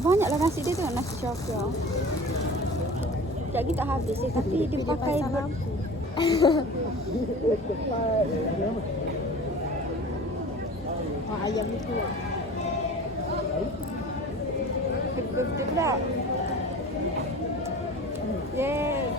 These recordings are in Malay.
Banyaklah nasi dia tu, nasi syokyo. Sekejap lagi tak habis tapi dia pakai ayam itu. betul pula. Yeah.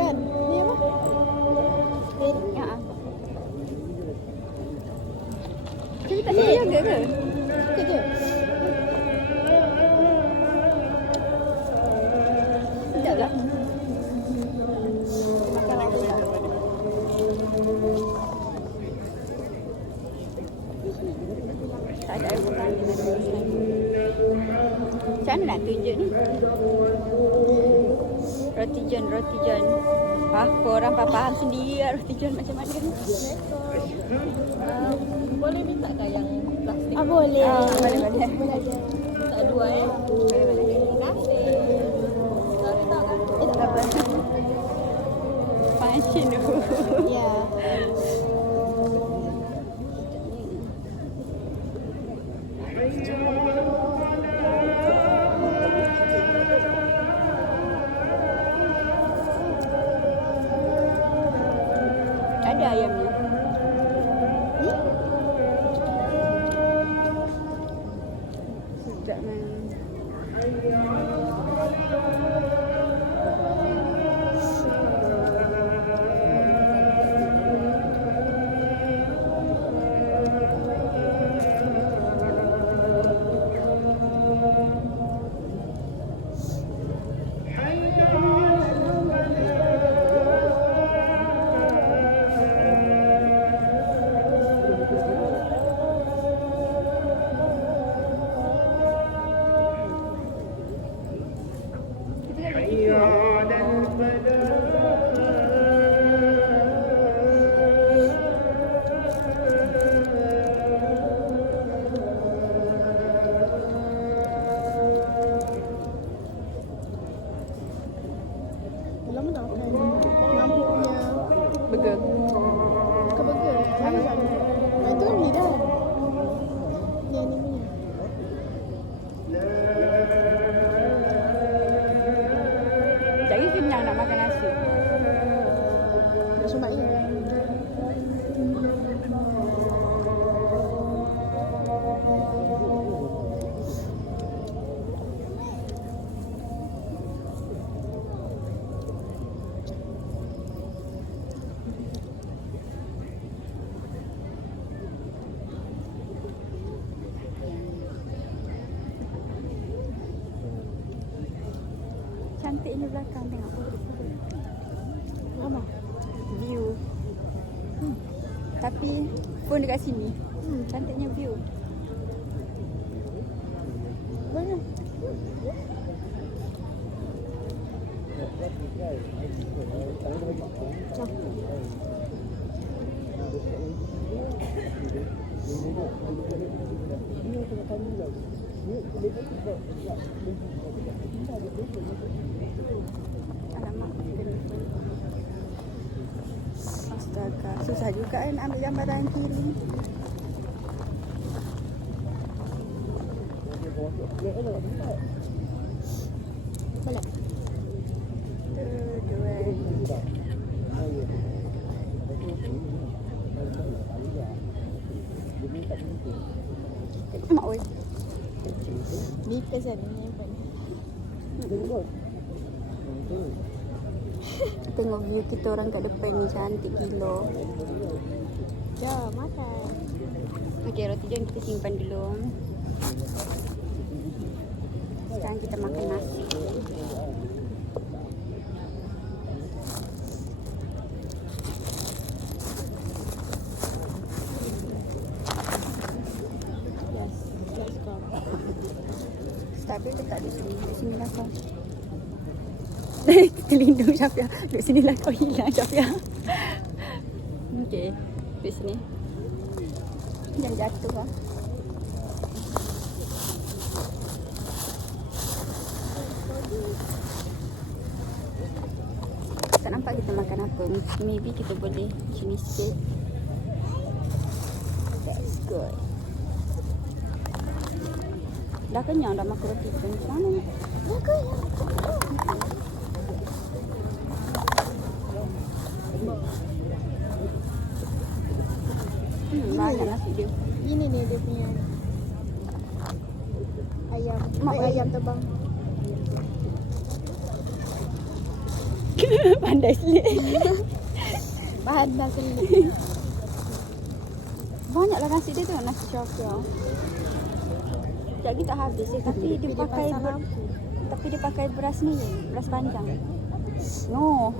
Kan? Ni apa? Tapi tak suka yoga ke? Suka je. Sekejap lah. Makan lagi lah. Tak ada air makan. Macam mana nak tunjuk ni? Roti john. Korang faham sendiri lah roti john macam mana ni. Boleh minta tak yang plastik? Boleh. Boleh. Tak dua Boleh. Terima kasih. Tak kan? Tak apa. Pancing dulu. Ya. Ada ayamnya. Sedap man. Lama nak makan lampu punya Burger. bukan burger. Sama. Itu kan beli dah. Yang ni punya. Sekejap lagi kenyang nak makan nasi. Nak sumak je. Cantiknya belakang tengok. Apa? View. Tapi pun dekat sini. Cantiknya view. Mana? Alamak. Astaga, susah juga nak ambil gambar yang kiri. Boleh. Dua. Mak oi. Ni kesan ni apa ni? Tengok view kita orang kat depan ni cantik gila. Jom makan. Okey, roti john kita simpan dulu. Sekarang kita makan nasi. Yes, let's go. Stabil dekat di sini. Di sini lah kau. Terlindung Syafia. Duduk sini lah kau hilang Syafia. Okey, duduk sini. Jangan jatuh lah. Tak nampak kita makan apa. Maybe kita boleh macam ni sikit. That's good. Dah kenyang dah makan roti tu. Macam mana? Dah kenyang. Banyak nasi dia. Ini ni dia punya ayam. Ayam terbang. Pandai selit. Bahan dah selit. Banyaklah nasi dia tu, nasi Syafia. Sekejap lagi tak habis tapi dia pakai tapi dia pakai beras ni, beras panjang. No.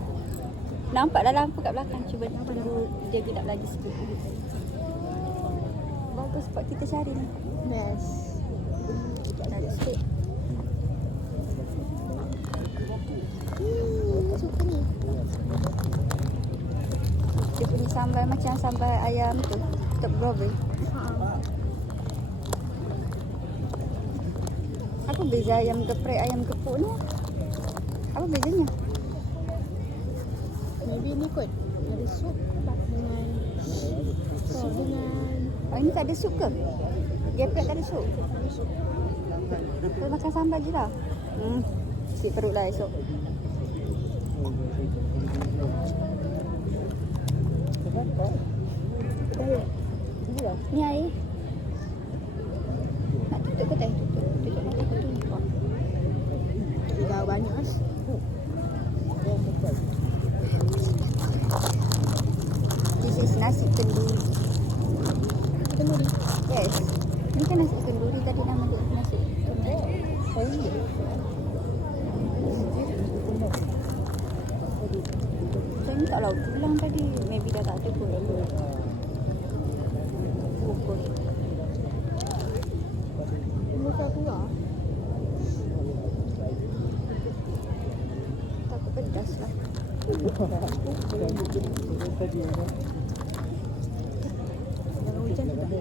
Nampak dah lampu kat belakang. Cuba tunggu dia gelap lagi sikit. Bagus spot kita cari ni. Best. Ada sikit. Suka ni. Dia punya sambal macam sambal ayam tu. Top Broadway. Apa beza ayam geprek, ayam kepuk ni? Apa bezanya? Maybe ni kot. Ada sup dengan Oh, ini tak ada sup ke? Geprek tak ada sup? Kita makan sambal je lah. Sikit perut lah esok. Ni air. Nak tutup ke tak? Tutup nanti aku tutup. dah banyak kan. This is nasi kenduri. Kenduri. Yes. Ni kan nasi kenduri tadi nama dia nasi kenduri. Saya ni tak lauk tulang tadi. Maybe dah tak ada pun. Bukul. Muka keluar. Takut pedas lah. Jangan hujan juga.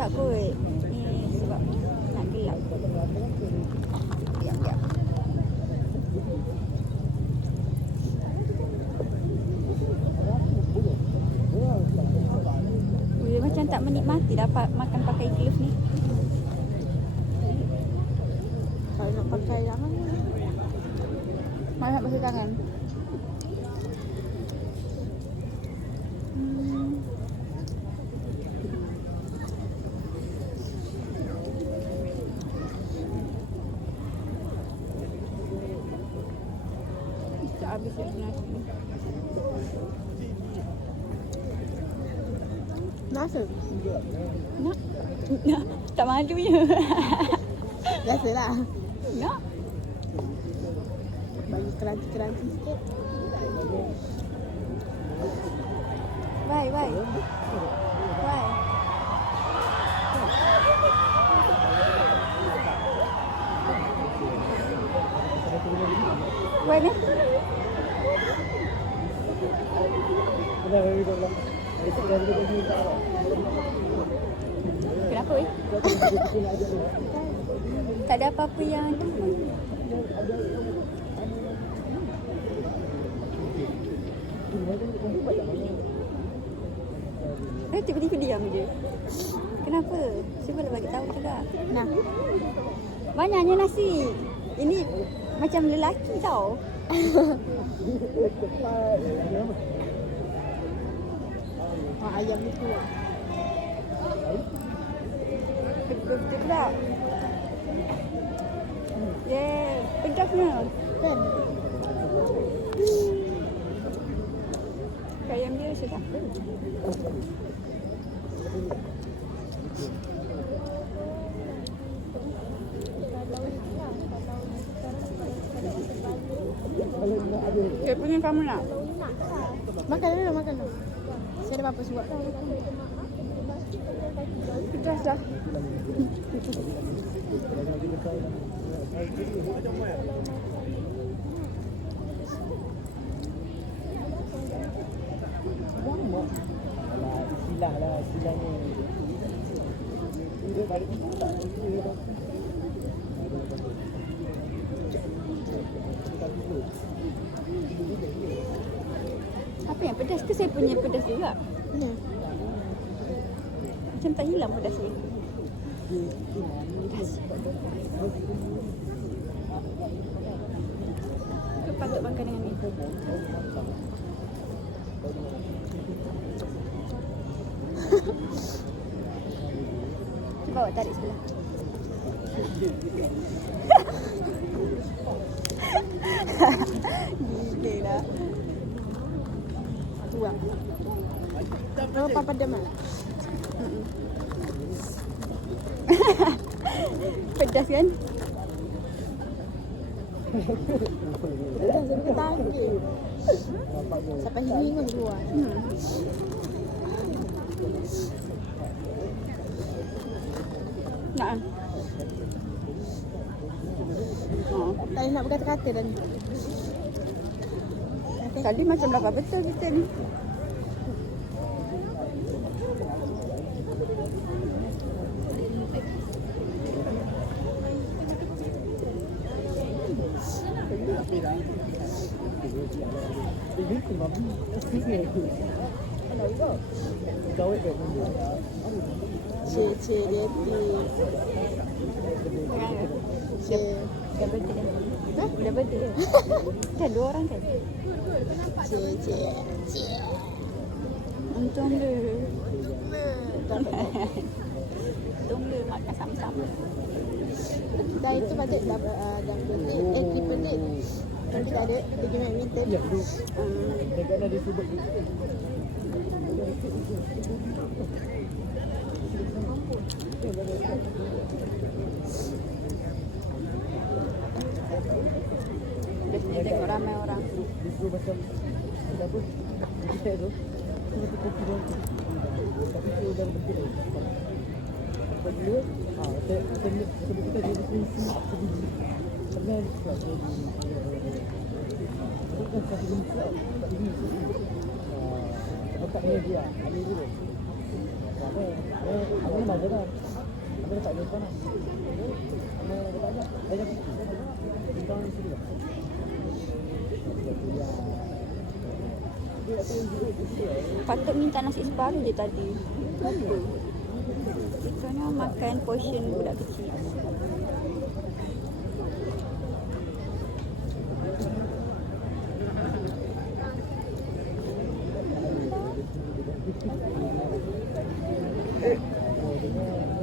Tak kot. Ni sebab nak gelap. Diam. Macam tak menikmati dapat makan pakai glove ni. Kalau nak pakai tangan, Mana nak pakai tangan? Tak habis lagi nasi. nasi. Nak? Tak malu je. Biasalah. Nak? Bagi keranci-keranci sikit. Why? Why? Why ni? Kenapa weh? Tak ada apa-apa yang tu. Tiba-tiba diam je. Kenapa? Cubalah bagi tahu juga. Nah, Banyaknya nasi. Ini macam lelaki tau. Ayam ni kuat. Betul pula. Yeay, pedasnya. Kan? Ayam dia sedap. Dia punya kamu nak? Makan dulu, makan dulu. Saya ada apa-apa suap. Pedas dah. Silah lah, silahnya. Apa yang pedas tu? Saya punya pedas juga. Ya. Macam tak hilang pedasnya. Aku patut makan dengan ni. Cuba awak tarik sebelah. Gila lah. Tuang. Berapa pada mana? Pedas kan? Dah saya ketagih. Sampai hingus keluar. Nak? Tak nak berkata-kata dah ni. Tadi macam lapar betul kita ni. Cik dia ti. Cik. Dah berhenti dah. Dah berhenti dah. Dah 2 orang kan? Cik. Untung dia. Untung dia makan sama-sama. Dah itu patut dah pelik. Triple date. Kalau kita ada, kita game badminton. Ya, tu. Dekat dah disebut. Biasanya tengok ramai orang. Disuruh macam apa? Kita tu. Kita kopi dia. Tapi dia dah berhenti dah. Sebab dia, sebab kita jadi fungsi sebiji. Sebenarnya sebab dia bukan satu jenis lah. Tak ini. Tak boleh dia. Ada dulu. Apa ni macam dah. Apa tak ada sana. Apa tak ada. Ada fikir. Kita ni sini. Patut minta nasi separuh je tadi. Kita makan portion budak kecil.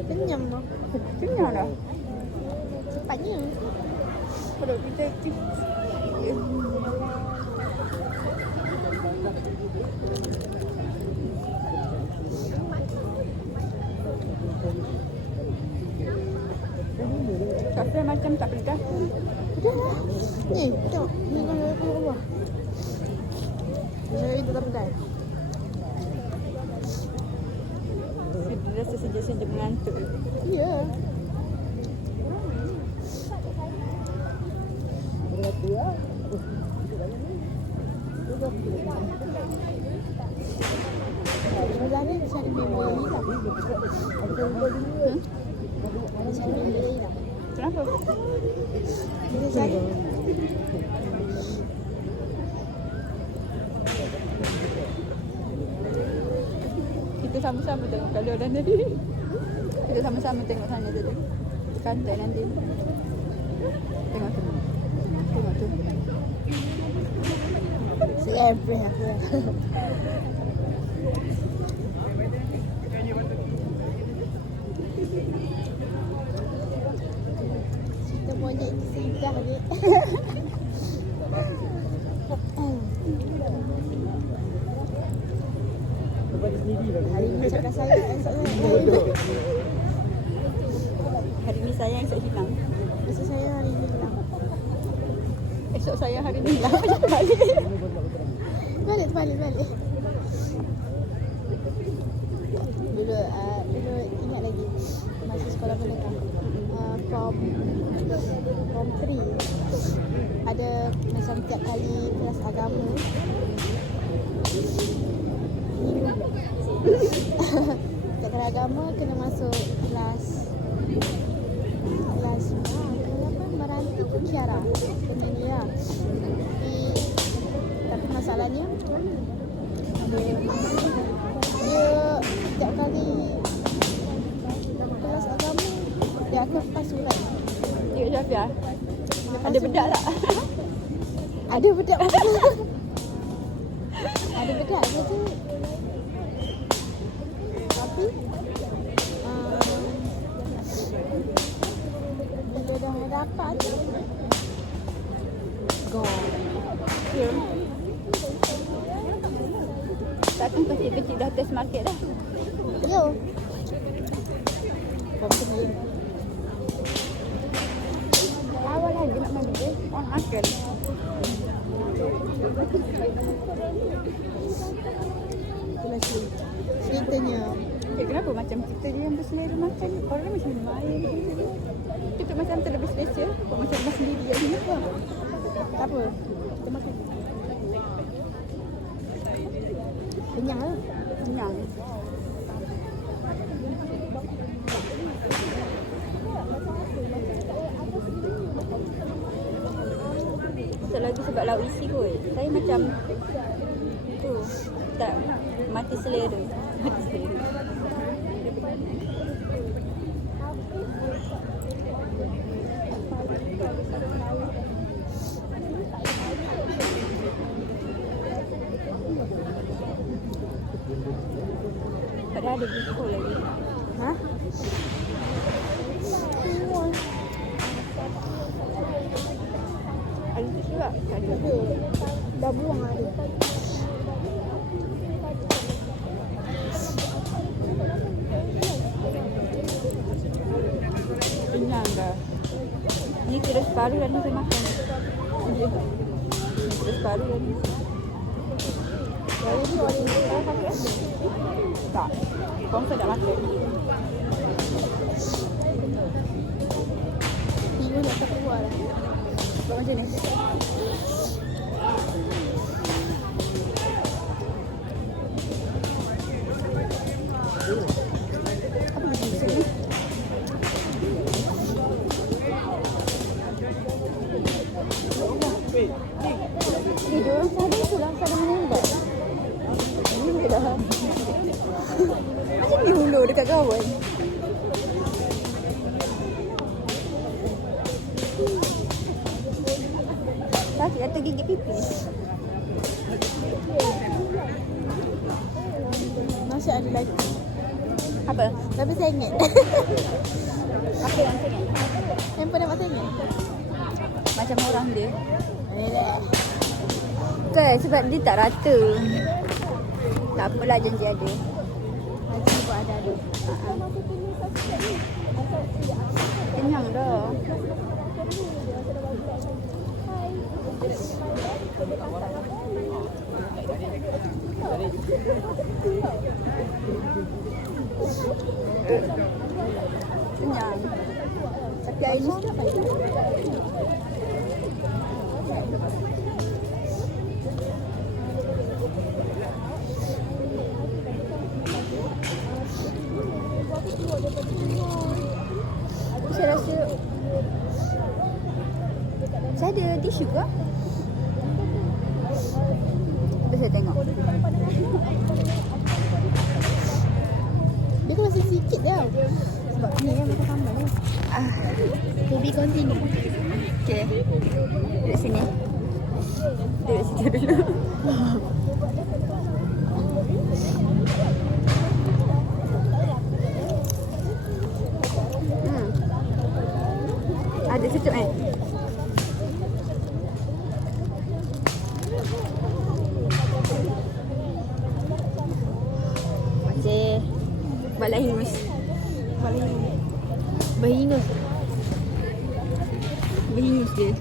Kenyam tu. Kenyang dah. Cepatnya. Perut kita aktif. Tapi macam tak pedas. Dah lah. Ni, tengok. Ni kalau keluar. Saya itu tak pedas. Dia rasa sejuk-sejuk mengantuk. Ya. Sebelah ni macam ada member hilang. Macam ada member hilang. Kenapa? Kita cari. Kita sama-sama tengok kalau orang tadi. Kita sama-sama tengok sana tadi. Kantai nanti. Tengok tu. Tengok tu. Selebih aku. Selidah ni. Sebab dia sendiri lah. Hari ni cakap saya, esok saya. Hari ni saya, esok hilang. Esok saya hari ni hilang. Esok saya, hari ni hilang. Macam balik. Balik. Dulu ingat lagi masa sekolah menengah. Form 3 ada macam tiap kali kelas agama tiap kali agama kena masuk kelas apa Meranti ke Kiara benda ni lah. Tapi masalahnya dia tiap kali kelas agama dia akan lepas surat. Cikgu Syafia, ada bedak tak? Ada bedak ada bedak jadi tapi bila dah dapat tu Ya. Takkan kecil-kecil dah test market dah. yo form 3 Awal lagi nak main dia. Orang akal. itulah ceritanya. Kenapa macam kita je yang berselera makan? Orang lain macam main. Kita macam terlebih selesa. Kau macam dah sendiri je. Tak apa kita makan kenyang lah. Kenyang. Selagi sebab lauk isi kot. Saya macam tu. Tak mati selera. Mati selera. Padahal ada buku lagi. Ha? Ada tu juga. Tak ada. Ada. Dah buang ada. Kenyang dah. Ni kira separuh dah ni saya makan. Ya. Ni kira separuh dah ni. Kalau ni orang yang tak pakai. Tak. Kau tak nak makan. Tiga nak tak keluar lah. Buat macam ni. Apa lagi sini? Ni dia orang sadar tu lah. Sadar menembak. Ini dia dah. Macam ni hulur dekat kawan. Sakit atau gigit pipis. Masih ada lagi. Apa? Tapi saya ingat. Apa yang sangat? Handphone dapat saya ingat. Macam orang dia. Eh, Kan sebab dia tak rata. Tak apalah janji ada. Haji buat ada. Kenyang dah. Kenyang. Tapi air ni sedap kan? Saya rasa saya ada tisu ke? Kita saya tengok. Dia tu masih sikit dah. Sebab ni yang macam tambah lah. To be continue. Okay. Duduk sini. Duduk situ dulu. Ada situ Kepala hingus. Berhingus. Berhingus dia.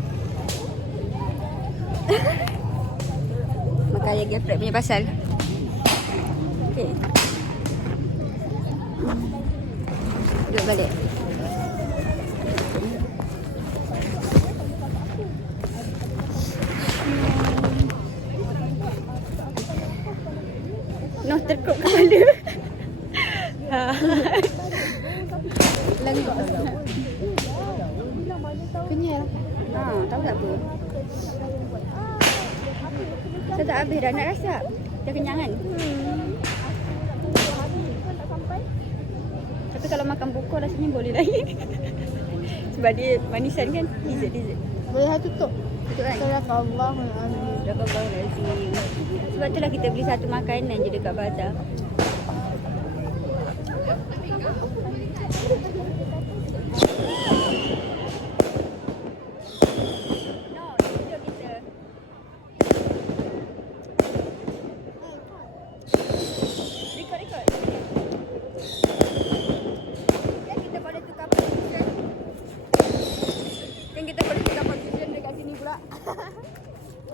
Makanya geprek punya pasal. Okay. Duduk balik. Noh terkuk kepala. Lenggok. Kenyal. Tahu tak apa? Saya tak habis dah nak rasa. Dah kenyang kan? Tapi kalau makan buku rasanya boleh lagi. Sebab dia manisan kan? Dessert. Boleh tutup. Betul kan? Astagfirullahaladzim. Astagfirullahaladzim. Sebab itulah kita beli satu makanan je dekat bazar.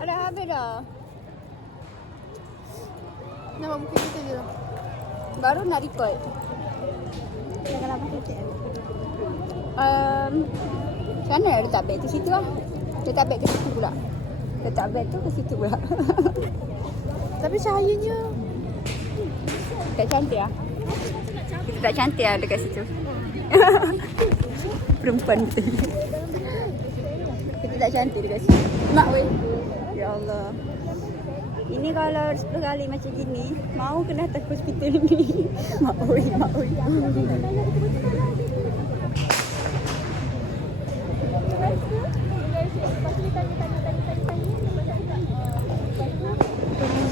Ada habis dah. Nama muka kita je lah. Baru nak record. Jangan lama sikit. Sana letak beg tu situ lah. Letak beg ke situ pula. Letak beg tu ke situ pula. Tapi cahayanya Tak cantik lah. Kita tak cantik lah dekat situ. Perempuan betul. Kita tak cantik dekat situ. Mak weh. Ya Allah. Ini kalau 10 kali macam gini, mau kena datang ke hospital ni. Mak weh.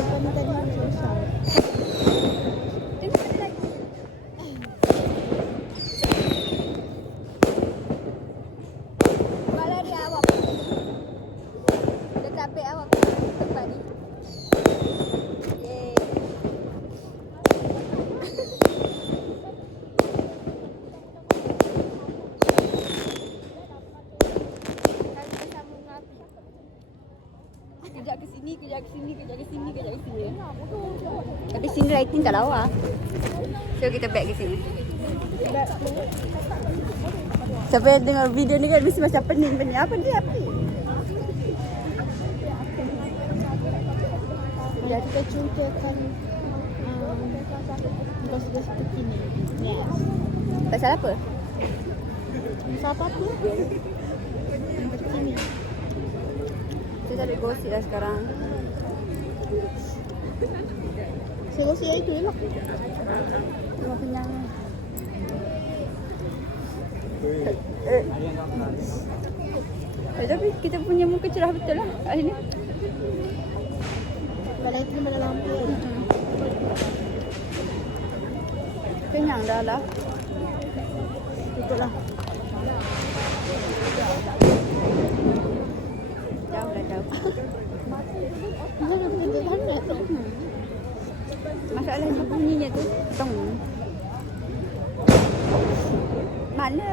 depan ni tadi susah. Tengok ada lagi. Malah dia awak. Letak beg awak tempat ni. Yeay. Kejap ke sini, kejap ke sini, kejap ke sini, kejap ke sini. Tapi sini lighting tak lawa. So kita back ke sini. Siapa yang tengok video ni kan mesti macam pening. Apa dia? Ya, kita contohkan tugas-tugas seperti ni. Next. Pasal apa? Siapa tu? Seperti ni. Kita tak ada gosip lah sekarang. Saya gosip yang itu je lah. Memang kenyang. Tapi kita punya muka cerah betul lah kat sini. Balai tu mana lampu. Kenyang dah lah. Betul lah. Jauh dah jauh. Jangan berhenti sangat. Masalahnya bunyinya tu tong. Mana?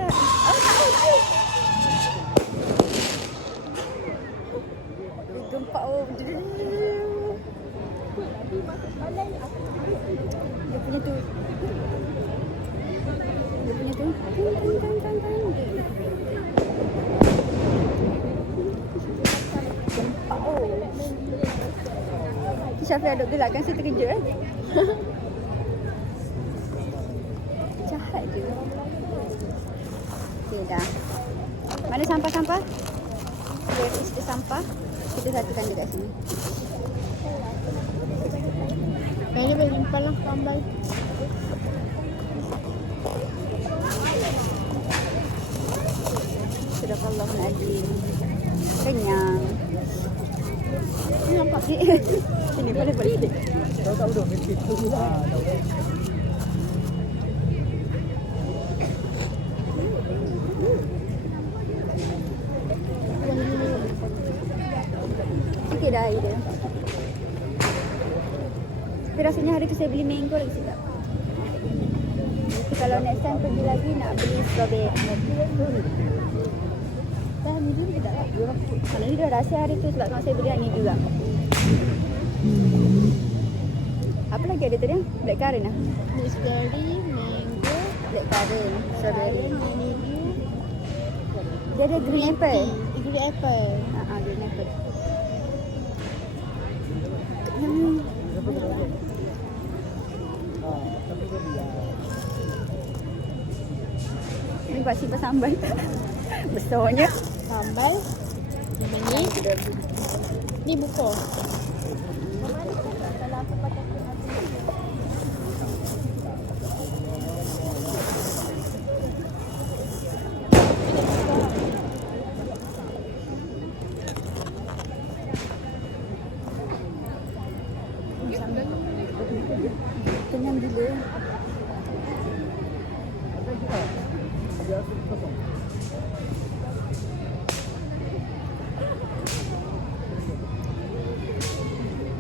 Oh, tak ada. Gempak oh. Dia punya tu. Gempak oh. Syafia duk gelak kan saya terkejut eh. Jahat je. Okey dah. Mana sampah-sampah? Where is the sampah? Kita satukan dekat sini. Kayaknya boleh simpan lah tambal. Astagfirullahaladzim. Kenyang. Ni nampak. Sini boleh. Tahu tak udah mesti tu lah. Tahu. Sikit dah air dia. Tapi rasanya hari tu saya beli mango lagi sedap. kalau next time pergi lagi nak beli strawberry. Dah ni dulu ke tak? Kalau ni dah rahsia hari tu sebab saya beli ni juga. Apa lagi ada tadi? Blackcurrant lah. Raspberry, mango, Blackcurrant, strawberry. honeydew, Dia ada green apple. green apple. Green apple. Ni buat simpan sambal. Besarnya. Sambal. Yang ni. Ni buko. Kenyang gila.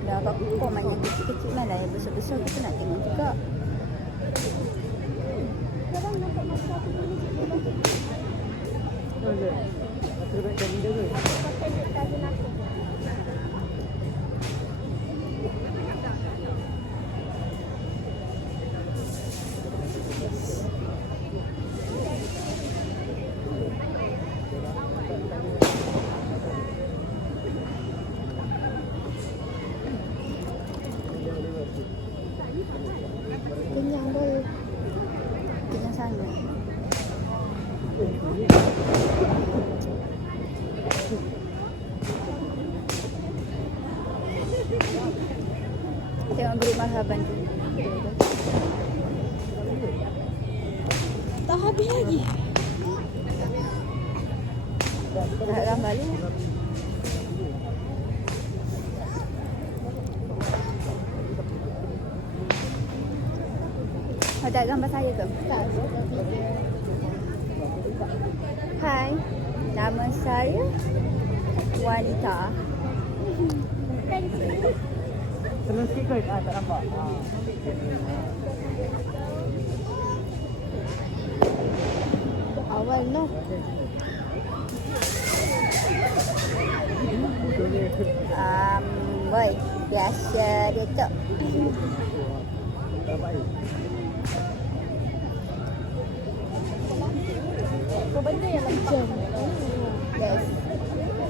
Dah apa kau main yang kecil-kecil mana yang besar-besar kita nak tengok juga. Sekarang nampak masa aku beli Terbaik dari dia ke? pakai duit cousin aku. Kenyang boleh. Kenyang sangat. Tengok grup marhaban tu. Tak habis lagi. Nak gambar ni. Ada gambar saya ke? Tak ada video. Hai, nama saya Wanita. Senang sikit ke? Tak nampak. Awal no. Boy, biasa dia tu. Apa benda yang macam? Yes.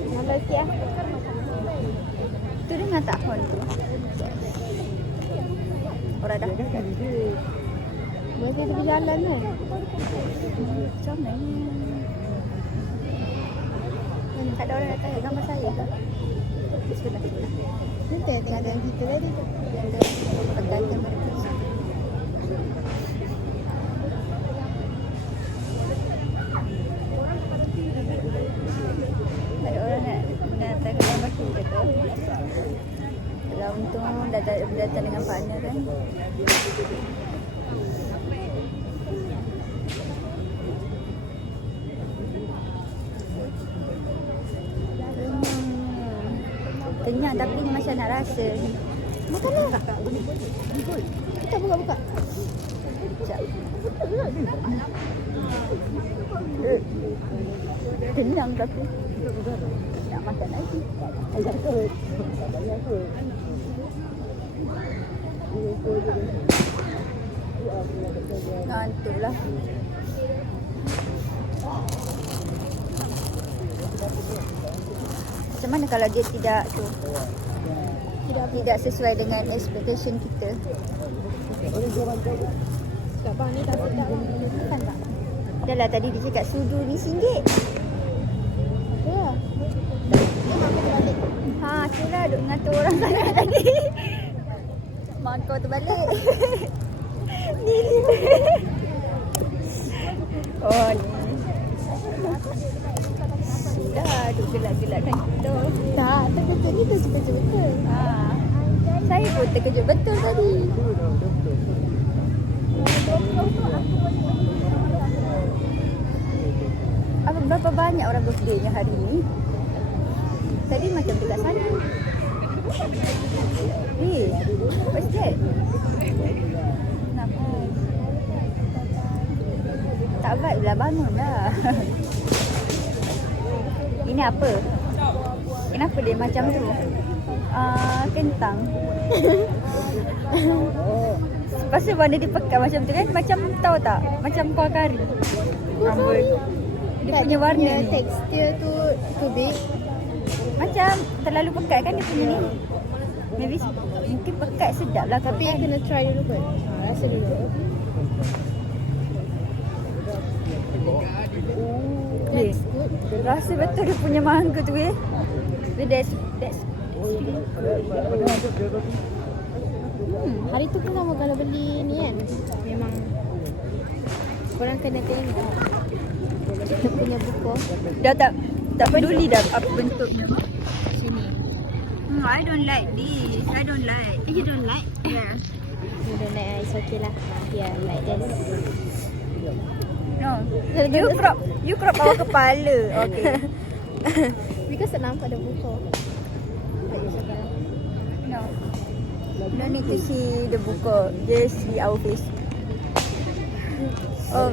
Nampak sikit lah. Tu dengar tak phone tu? Orang dah. Mereka tepi jalan kan? Macam mana? Ada orang nak tanya gambar saya ke? Sebentar, sebentar. Nanti tengok yang kita tadi tu. Ada pedagang mereka. Ada orang nak tanya gambar kita tu. Kalau untung dah datang dengan partner kan. Kenyang tapi ni macam nak rasa. Makanlah. Kita buka-buka. Sekejap. Kenyang tapi nak makan lagi. Ngantuklah. Macam mana kalau dia tidak tu? Tidak sesuai dengan expectation kita. Tak bang ni dah sedap lah. Kan tak? Dah lah tadi dia cakap sudu ni RM1. Ya. Tengok aku terbalik. Ha, kira duk ngatur orang sangat tadi. Mak kau terbalik. Ni. Oh ni. Sudah duk gelak-gelakkan kita. Tak, terkejut ni terkejut betul. Ha. Saya pun terkejut betul tadi. Apa berapa banyak orang birthday-nya hari ni? Tadi macam dekat sana. What's that? Kenapa? Tak vibe lah, bangun lah. Ini apa? Kenapa dia macam tu? Kentang. Lepas tu mana dia pekat macam tu kan? Macam tahu tak? Macam kuah kari. Ambul. Dia Tak, punya warna ni. tekstur tu too big. Macam terlalu pekat kan dia punya ni. Maybe mungkin pekat sedap lah. Tapi kan? kena try dulu kot. Rasa dulu. That's good. Rasa betul dia punya mangga tu That's Hari tu pun sama kalau beli ni kan. Memang korang kena tengok kita punya buku. dah tak peduli dah apa bentuknya. Sini. I don't like this. I don't like. You don't like? Yeah. You don't like, it's okay lah. Yeah, like this. No. You crop our kepala. Okay. Because tak nampak ada buku. No. No need to see the buku. Just see our face. Oh.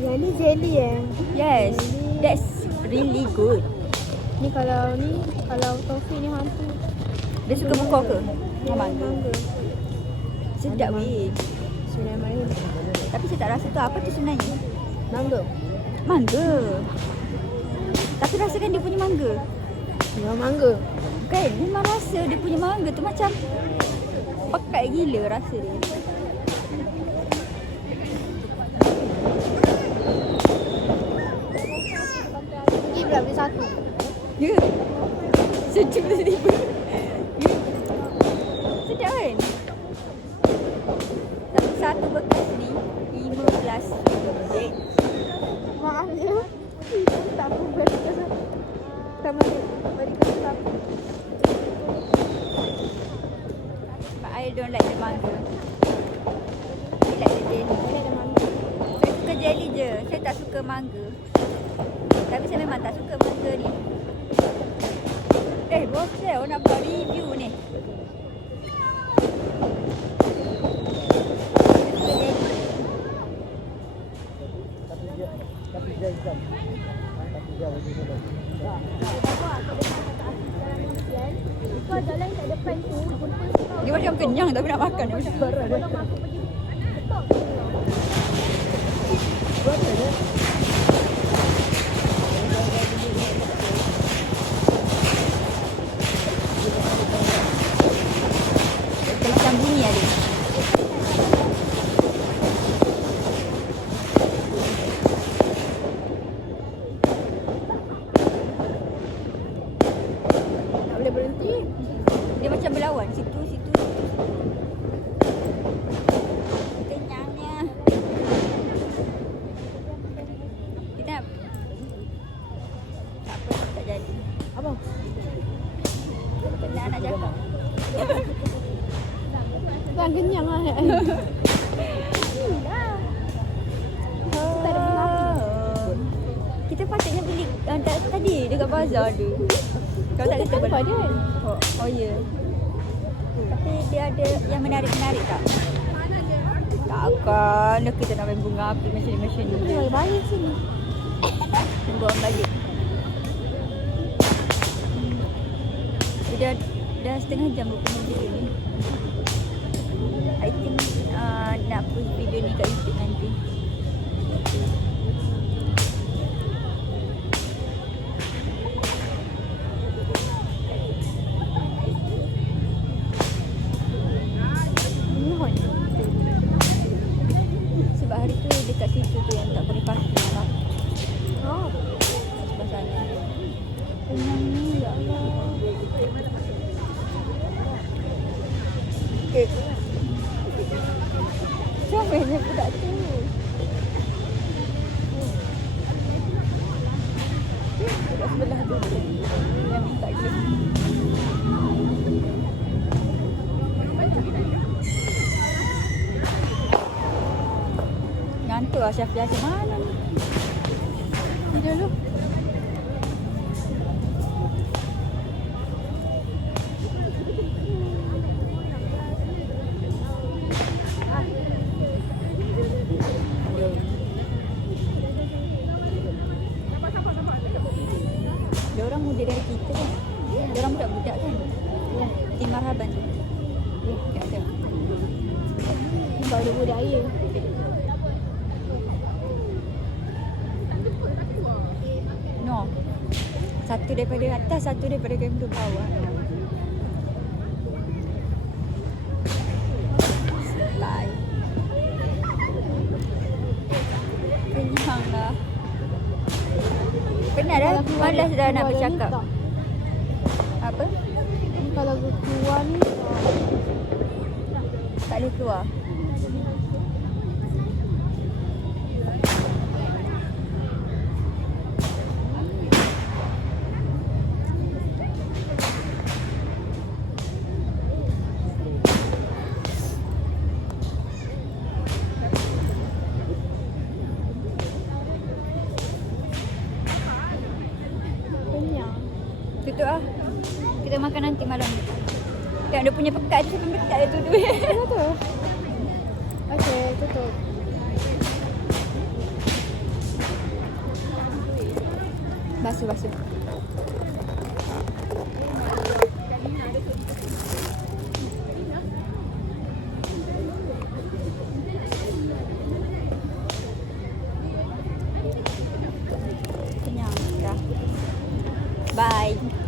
Yang ni jelly Yes. That's really good. Kalau tofi ni hantu. Dia suka buku ke? Mangga. Sedap weh. Bismillahirrahmanirrahim. Tapi saya tak rasa tu apa tu sebenarnya. Mangga. Mangga. Tapi rasakan dia punya mangga. Memang mangga. Kan memang rasa dia punya mangga tu macam pekat gila rasa dia. Pergi pula beli satu. Ya. Sejuk tiba-tiba. Ya. Sedap kan? Tapi satu bekas ni 15 ringgit. Maaf ya. Tak apa beli ke sana. Sama dia. Bagi ke sana. But I don't like the mangga. I like the jelly. Boleh ada mangga. Saya suka jelly je. Saya tak suka mangga. Tapi saya memang tak suka mangga ni. Bos saya nak buat review ni. Tapi dia hitam. Tapi dia wajib tu. Kau jalan kat depan tu. Dia macam kenyang tapi nak makan dia macam berat. Macam bunyi ada. Tak boleh berhenti. Dia macam berlawan situ. Kenyangnya. Kita nak tak apa tak jadi. Apa? Penat nak cakap. Kan kenyang lah. Kita patutnya beli tadi dekat bazar ada. Kalau tak kita Apa dia? Oh ya. Tapi dia ada yang menarik-menarik tak? Takkan dah kita nak main bunga api macam ni. Dia balik sini. Tunggu orang balik. Dah setengah jam rupanya video ni. I think nak post video ni kat YouTube nanti. Sebab hari tu dekat situ tu yang tak boleh parking lah. Oh. Sebelah sana. Kenyang ni ya Allah. Comelnya budak tu. Budak sebelah tu yang minta game. Ngantuk lah Syafiq macam mana ni? Tidur dulu. muda dari kita kan. Diorang budak-budak kan. Ya. Tim Marhaban tu. Ya. Tak ada. Baru budak ya. No. Satu daripada atas, satu daripada kamera bawah. Bye. Kenyang lah. Penat dah. Malas dah nak bercakap. Apa? Kalau keluar ni Tak boleh keluar. kenyang. Tutup lah. Kita makan nanti malam ni. Tengok dia punya pekat tu sampai pekat dia tutup. Betul tu. Okey, tutup. Basuh. Kenyang dah. Bye.